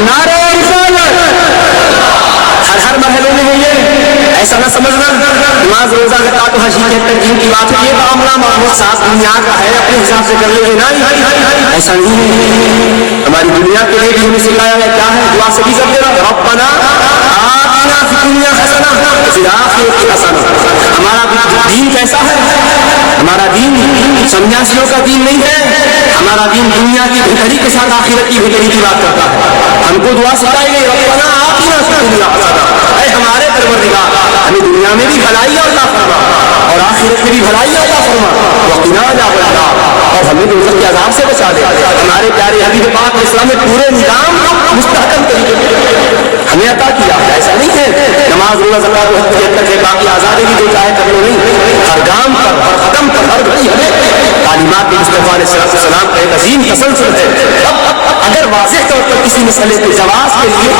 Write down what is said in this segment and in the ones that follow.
नारे रिसालत हर हर महलों में है ये। ऐसा ना समझना नमाज रोजा ज़कात हज की बात है, ये मामला महमूद साहब दुनिया का है, अपने हिसाब से कर लेंगे। नहीं, ऐसा नहीं है। हमारी दुनिया के लिए भी हमें सिखाया है क्या है, दुआ से भी कर देना, रब्बना आतिना फी दुनिया हसना व फिल आखिरति हसना। हमारा दीन कैसा है? हमारा दीन सन्यासियों का दीन नहीं है, हमारा दीन दुनिया की बेहतरी के साथ आखिरत की बेहतरी की बात करता है। हमको दुआ सिखाई गई, रब्बना आतिना फी दुनिया हसना, ऐ हमारे परवरदिगार हमें दुनिया में भी भलाई अता फरमा और आखिरत में भी भलाई अता फरमा, वक़िना अज़ाबन नार, और हमें दोज़ख के अज़ाब से बचा दे। हमारे प्यारे हबीब पाक इस्लाम में पूरे निज़ाम मुस्तहकम तरीके से हमें अता किया है। ऐसा नहीं है नमाज रोज़ा ज़कात हज तक है, बाकी आज़ादी की जो चाहे कर लो, नहीं। हर गाम पर, हर कदम पर, हर घड़ी हमें तालीमात मुस्तफ़ा अलैहिस्सलाम का एक अजीम तसलसल है। अगर वाज़ेह तौर पर किसी मसले के जवाब के लिए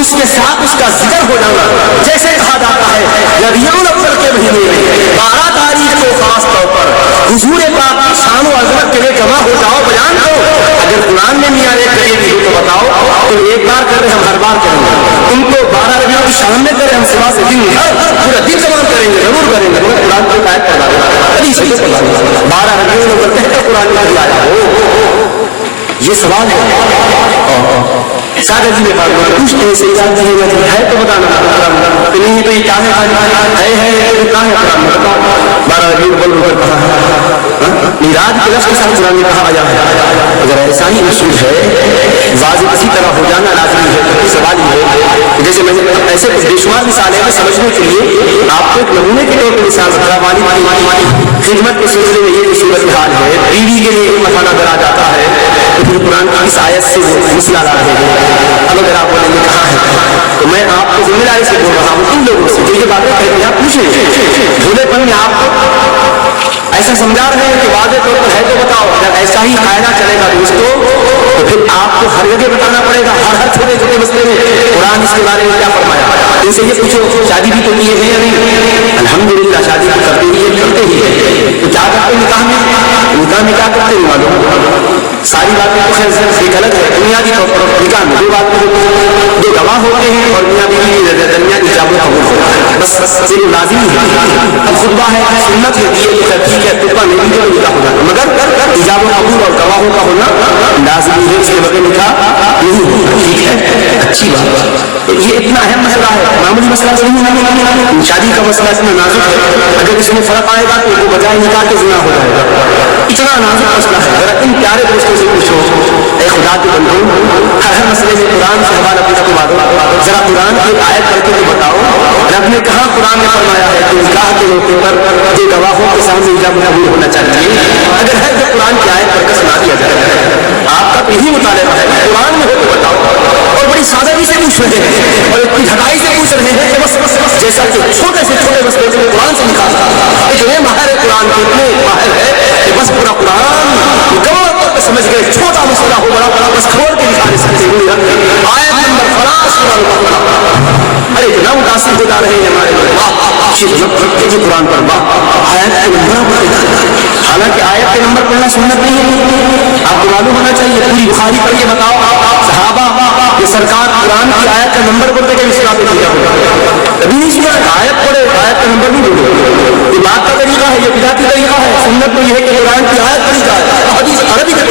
उसके साथ उसका जिक्र हो जाना, जैसे कहा जाता है रबीउल अव्वल के महीने में 12 तारीख को खास तौर पर हुजूर पाक की शान और अज़मत के लिए जमा हो जाओ, बयान करो। अगर कुरान में मियां एक कहे भी तो बताओ, तो एक बार कर रहे हम हर बार करेंगे। उनको 12 रबीउल की शान में करें, हम सुबह से दिन पूरा दिन जमा करेंगे, जरूर करेंगे। कुरान की आयत पढ़ा 12 रबीउल अव्वल कहते कुरान में दिया जाए, ये सवाल है। सागर जी ने कहा कुछ ऐसे जानते हैं है तो बताना, नहीं तो ये क्या है, तो क्या है कुरान में बताओ। 12 रबीउल अव्वल कहा है, मिराज के लफ्ज़ के साथ कुरान में कहा आया है। अगर ऐसा ही उसूल है, वाज़िब इसी तरह हो जाना लाज़मी है, तो सवाल ही है। जैसे मैंने ऐसे बेशुमार मिसालें हैं, समझने के लिए आपको एक नमूने के तौर पर मिसाल रखा। वाली खिदमत के सिलसिले में ये सूरत हाल है, बीवी के लिए मसाला करा जाता है, तो फिर कुरान की इस आयत से मसला ला रहे हैं। अब अगर आप बोलेंगे कहाँ है, तो मैं आपको जिम्मेदारी से बोल रहा हूँ, उन लोगों से जो ये बातें कहते हैं, आप पूछें भोलेपन में आपको ऐसा समझा रहे हैं कि वादे तौर पर है तो बताओ। अगर ऐसा ही कायदा चलेगा दोस्तों, तो फिर आपको हर जगह बताना पड़ेगा, हर छोटे छोटे मसले में कुरान इसके बारे में क्या फरमाया। इनसे ये पूछो शादी भी तो किए हैं या नहीं? अल्हम्दुलिल्लाह शादी तो करते ही है, करते ही है। तो क्या करते निकाह में क्या करते हैं मालूम? सारी बातें तो खैर ये गलत है। बुनियादी तौर पर निकाह में दो बातें होती हैं, दो गवाह होते हैं और मियां बीवी के दरमियान इजाब व कबूल होता है, बस ये लाज़िमी है। अब खुतबा है, सुन्नत है, ये तो ठीक है, खुतबा नहीं भी तो निकाह हो जाता, मगर इजाब व कबूल और गवाहों का होना लाज़िमी है, इसके बगैर निकाह नहीं होता। ठीक है, अच्छी बात है। तो ये इतना अहम मसला है, मामूली मसला नहीं है। शादी का मसला इतना नाजुक है, अगर इसमें फर्क आएगा तो वो बजाय निकाह के ज़िना हो जाएगा। इतना नाजुक मसला है। अगर इन प्यारे दोस्तों से पूछो, ए खुदा के बंदो, हर मसले में कुरान से हवाला पूछा तो बात, जरा कुरान की आयत करके तो बताओ, रब ने कहा कुरान में फरमाया है कि निकाह के मौके पर जो गवाहों के सामने इजाब कबूल होना चाहिए। अगर है तो कुरान की आयत पर सुना दिया जाए। आपका तो यही मुतालिबा है, कुरान में हो तो बताओ। और बड़ी सादगी से पूछ रहे हैं और इतनी ढकाई से पूछ रहे हैं कि बस जैसा कि छोटे से छोटे मसले को कुरान से निकालता है। इतने माहिर है कुरान के, इतने माहिर है कि बस पूरा कुरान मुकम्मल तौर पर समझ गए। छोटा मसला हो बड़ा बड़ा बस खोल के निकाल सकते हैं। आयत नंबर फलास, अरे इतना मुतासिर हो जा रहे हैं हमारे लोग, कुरान पर आयत के नंबर, हालांकि आयत के नंबर पढ़ना सुन्नत नहीं है। आपको मालूम होना चाहिए, पूरी बुखारी पढ़ के बताओ सहाबा ये सरकार कुरान की आयत का नंबर बोलते के विश्वास किया होगा, कभी नहीं सुना। आयत पढ़े, आयत का नंबर नहीं बोले, ये बात का तरीका है, ये बिदाती तरीका है। सुन्नत तो ये है कि कुरान की आयत पढ़ी जाए, हदीस अरबी में।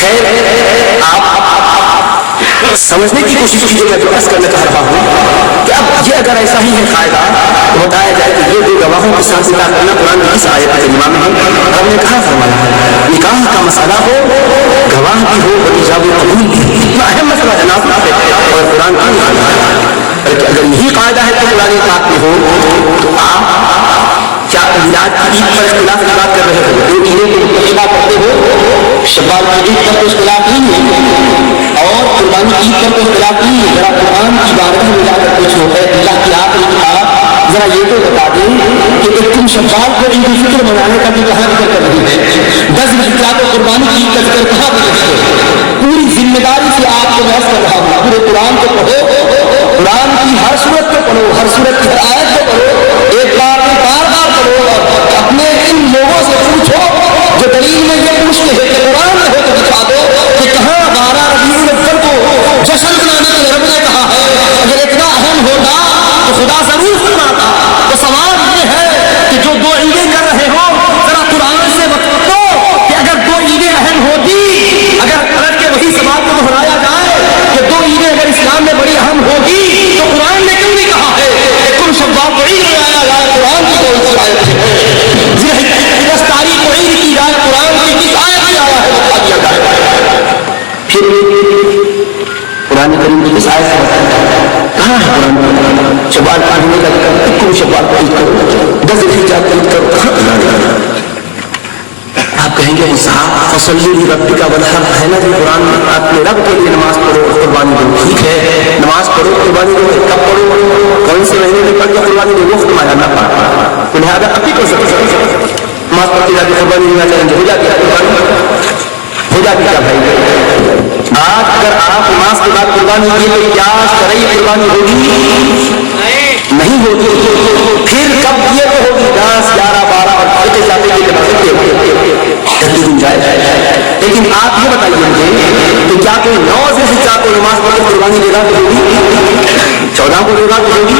खैर आप समझने की कोशिश कीजिएगा, जो अर्ज करना चाह रहा हूँ कि अब ये अगर ऐसा ही है कायदा, तो बताया जाए कि ये दो गवाहों के साथ निकाह करना कुरान की इस आयत करीमा में है। हमने कहा फरमाया है निकाह का मसला हो, गवाह भी हो और इजाब कबूल भी, इतना अहम मसला है नाज़िल है और कुरान का निकाल है। अगर यही कायदा है कि कुरान पाक में हो, तो आप क्या मिलाद की ईद पर इख्तिलाफ की बात कर रहे हो? दो ईदें को मुतक़िबा करते हो, शव्वाल की ईद पर तो इख्तिलाफ नहीं है और कुर्बानी की ईद पर तो इख्तिलाफ नहीं है। जरा कुरान की बारगाह में जाकर पूछो, अल्लाह की आखिरी किताब जरा ये तो बता दें कि एक तुम शव्वाल को ईद उल फित्र मनाने का भी कहाँ जिक्र कर रही है, 10 ज़िलहिज्जा को कुर्बानी की ईद का जिक्र कहाँ पर है? पूरी जिम्मेदारी से आपको बहस कर रहा हूँ, पूरे कुरान को पढ़ो, कुरान की हर सूरत को पढ़ो, हर सूरत की हर आयत को पढ़ो, एक बार में बार बार पढ़ो और अपने इन लोगों से पूछो जो दलील में ये पूछते हैं कि कुरान में हो तो दिखा दो कि कहाँ 12 रबीउल قرآن کریم کی کس آیت سے بتایا؟ کہاں ہے قرآن کریم؟ شوال پڑھنے کا تم شوال کو عید کرو، 10 ذوالحجہ کو عید کرو، کہاں قرآن کریم؟ آپ کہیں گے صاحب فصلی لربک وانحر ہے نا جی قرآن میں، اپنے رب کے لیے نماز پڑھو اور قربانی دو. ٹھیک ہے نماز پڑھو قربانی دو، کب پڑھو؟ کون سے مہینے میں پڑھ کے قربانی دو؟ وقت میں جانا پڑا تو لہٰذا ابھی کر سکتے نماز پڑھتے جاتے قربانی دینا چاہیں، ہو جاتی ہے قربانی، ہو جاتی کیا بھائی؟ آج اگر آپ نماز کے بعد قربانی کی تو کیا شرعی قربانی ہوگی؟ نہیں ہوگی. پھر کب یہ تو ہوگی 10 11 12 اور چھوٹے جاتے لیکن آپ یہ بتائیے مجھے کہ کیا کوئی 9 ذوالحجہ کو نماز پڑھ کے قربانی دے گا تو ہوگی، 14 کو دے گا تو ہوگی؟